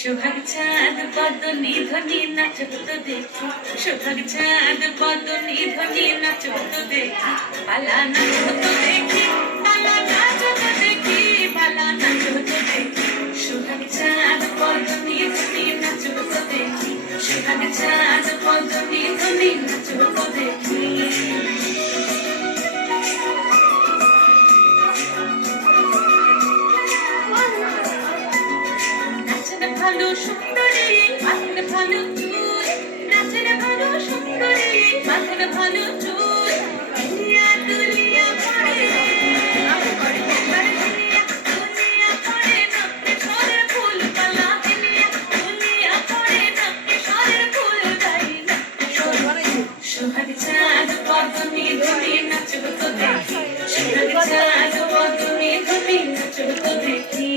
সোহাগ চাঁদ বদনি ধ্বনি নাচত দেখি সোহাগ চাঁদ বদনি ধ্বনি নাচত দেখি পালা নাচত দেখি পালা নাচত দেখি পালা নাচত দেখি সোহাগ চাঁদ বদনি ধ্বনি নাচত দেখি সোহাগ চাঁদ বদনি ধ্বনি নাচত দেখি ভালো সুন্দরী মাথন ভালো চুল নাচের ভালো সুন্দরী মাথন ভালো চুল দুনিয়া দুনিয়া পড়ে পড়ে দুনিয়া দুনিয়া পড়ে নকে সরের ফুল পালা দুনিয়া দুনিয়া পড়ে নকে সরের ফুল গাই না সোহাগ চাঁদ বদনি ধনি নাচব তো দেখি সোহাগ চাঁদ বদনি ধনি নাচব তো দেখি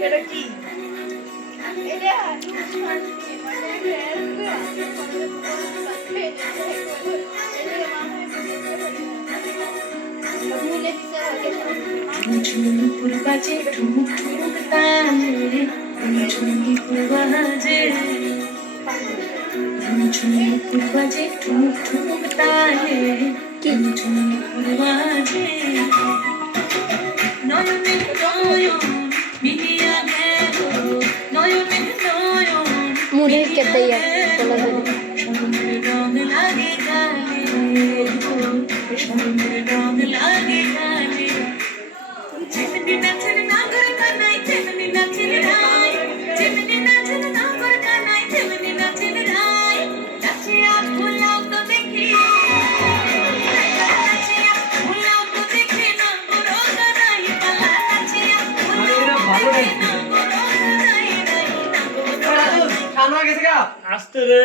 এটা কি এটা ঝুমুর বাজে ঠুমুক ঠুমুক তালে ঝুমুর বাজে ঝুমুর বাজে ঠুমুক ঠুমুক তালে ঝুমুর বাজে নয়নে নয়ন মিলিয়া গেল নয়নে নয়ন মুড়ি কেদাইয়া সোনার রং লাগে গালে সোনার রং লাগে গালে যেমনি নাচের নাগর কানাই তেমনি নাচের রায় যেমনি নাচের নাগর কানাই তেমনি নাচের রায় নাচিয়া ভুলাও তো দেখি নাচিয়া ভুলাও তো দেখি নগর কানাই পালা নাচিয়া ভুলাও তো দেখি নগর কানাই আসতে রে